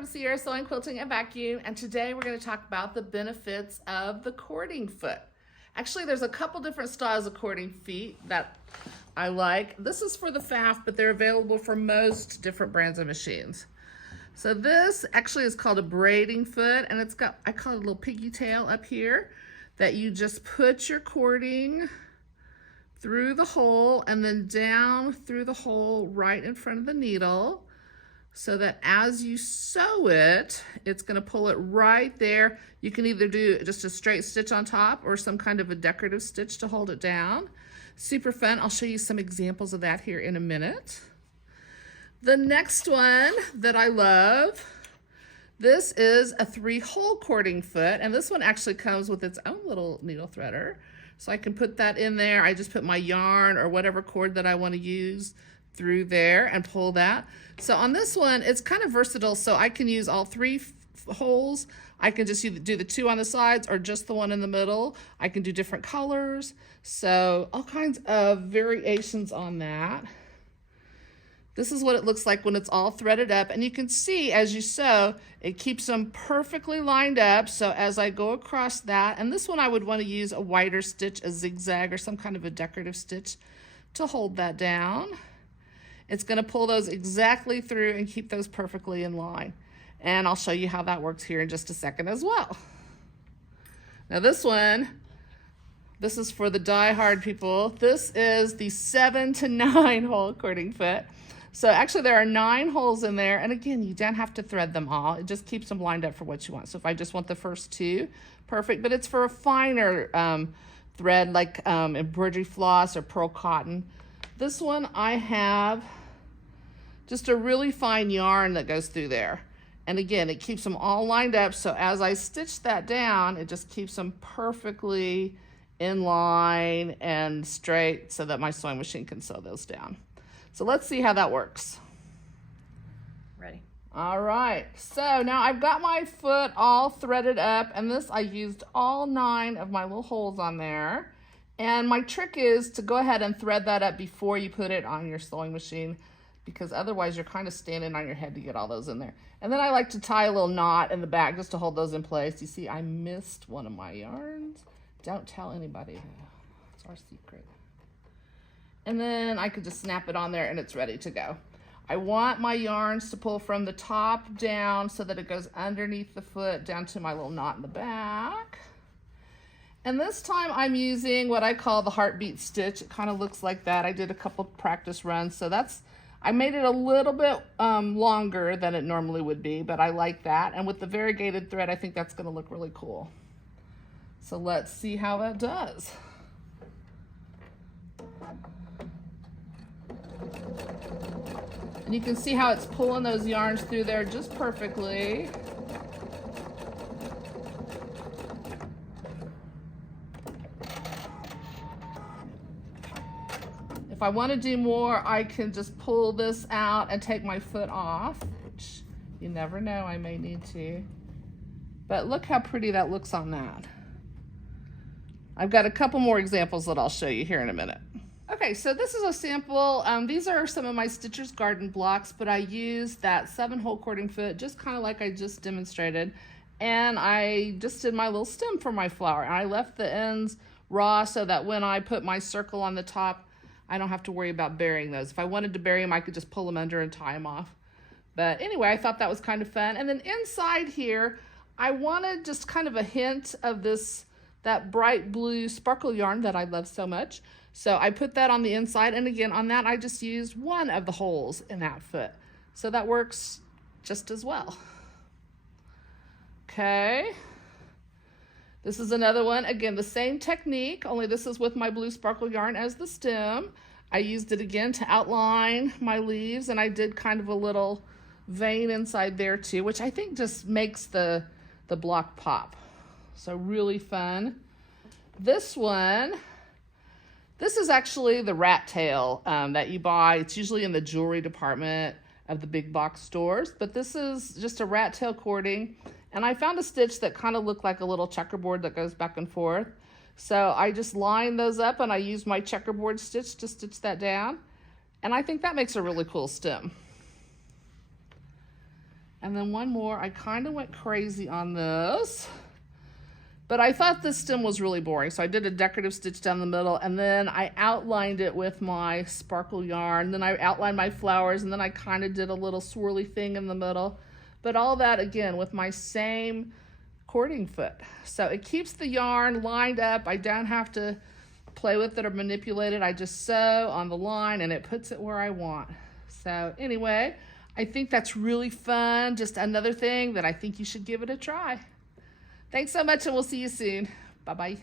from Sierra Sewing, Quilting, and Vacuum, and today we're going to talk about the benefits of the cording foot. Actually, there's a couple different styles of cording feet that I like. This is for the FAF, but they're available for most different brands of machines. So this actually is called a braiding foot, and it's got, I call it a little piggy tail up here, that you just put your cording through the hole and then down through the hole right in front of the needle, so that as you sew it, it's going to pull it right there. You can either do just a straight stitch on top or some kind of a decorative stitch to hold it down. Super fun. I'll show you some examples of that here in a minute. The next one that I love, this is a 3-hole cording foot, and this one actually comes with its own little needle threader. So I can put that in there. I just put my yarn or whatever cord that I want to use through there and pull that. So on this one, it's kind of versatile, so I can use all 3 holes. I can just do the 2 on the sides or just the one in the middle. I can do different colors, so all kinds of variations on that. This is what it looks like when it's all threaded up, and you can see as you sew, it keeps them perfectly lined up. So as I go across that, and this one I would want to use a wider stitch, a zigzag, or some kind of a decorative stitch to hold that down. It's going to pull those exactly through and keep those perfectly in line. And I'll show you how that works here in just a second as well. Now this one, this is for the die-hard people. This is the 7 to 9 hole cording foot. So actually there are 9 holes in there, and again, you don't have to thread them all. It just keeps them lined up for what you want. So if I just want the first 2, perfect, but it's for a finer thread like embroidery floss or pearl cotton. This one I have just a really fine yarn that goes through there. And again, it keeps them all lined up, so as I stitch that down, it just keeps them perfectly in line and straight so that my sewing machine can sew those down. So let's see how that works. Ready. All right, so now I've got my foot all threaded up, and this I used all 9 of my little holes on there. And my trick is to go ahead and thread that up before you put it on your sewing machine, because otherwise you're kind of standing on your head to get all those in there. And then I like to tie a little knot in the back just to hold those in place. You see, I missed one of my yarns. Don't tell anybody. It's our secret. And then I could just snap it on there and it's ready to go. I want my yarns to pull from the top down so that it goes underneath the foot down to my little knot in the back. And this time I'm using what I call the heartbeat stitch. It kind of looks like that. I did a couple practice runs, so I made it a little bit longer than it normally would be, but I like that. And with the variegated thread, I think that's going to look really cool. So let's see how that does. And you can see how it's pulling those yarns through there just perfectly. If I want to do more, I can just pull this out and take my foot off, which you never know, I may need to. But look how pretty that looks on that. I've got a couple more examples that I'll show you here in a minute. Okay, so this is a sample. These are some of my Stitcher's Garden blocks, but I used that 7-hole cording foot, just kind of like I just demonstrated. And I just did my little stem for my flower. And I left the ends raw so that when I put my circle on the top, I don't have to worry about burying those. If I wanted to bury them, I could just pull them under and tie them off. But anyway, I thought that was kind of fun. And then inside here, I wanted just kind of a hint of that bright blue sparkle yarn that I love so much. So I put that on the inside, and again, on that I just used 1 of the holes in that foot. So that works just as well. Okay. This is another one. Again, the same technique, only this is with my blue sparkle yarn as the stem. I used it again to outline my leaves, and I did kind of a little vein inside there too, which I think just makes the block pop. So really fun. This one, this is actually the rat tail that you buy. It's usually in the jewelry department of the big box stores, but this is just a rat tail cording. And I found a stitch that kind of looked like a little checkerboard that goes back and forth. So I just lined those up and I used my checkerboard stitch to stitch that down. And I think that makes a really cool stem. And then one more. I kind of went crazy on this. But I thought this stem was really boring, so I did a decorative stitch down the middle, and then I outlined it with my sparkle yarn. Then I outlined my flowers, and then I kind of did a little swirly thing in the middle. But all that, again, with my same cording foot. So it keeps the yarn lined up. I don't have to play with it or manipulate it. I just sew on the line, and it puts it where I want. So anyway, I think that's really fun. Just another thing that I think you should give it a try. Thanks so much, and we'll see you soon. Bye-bye.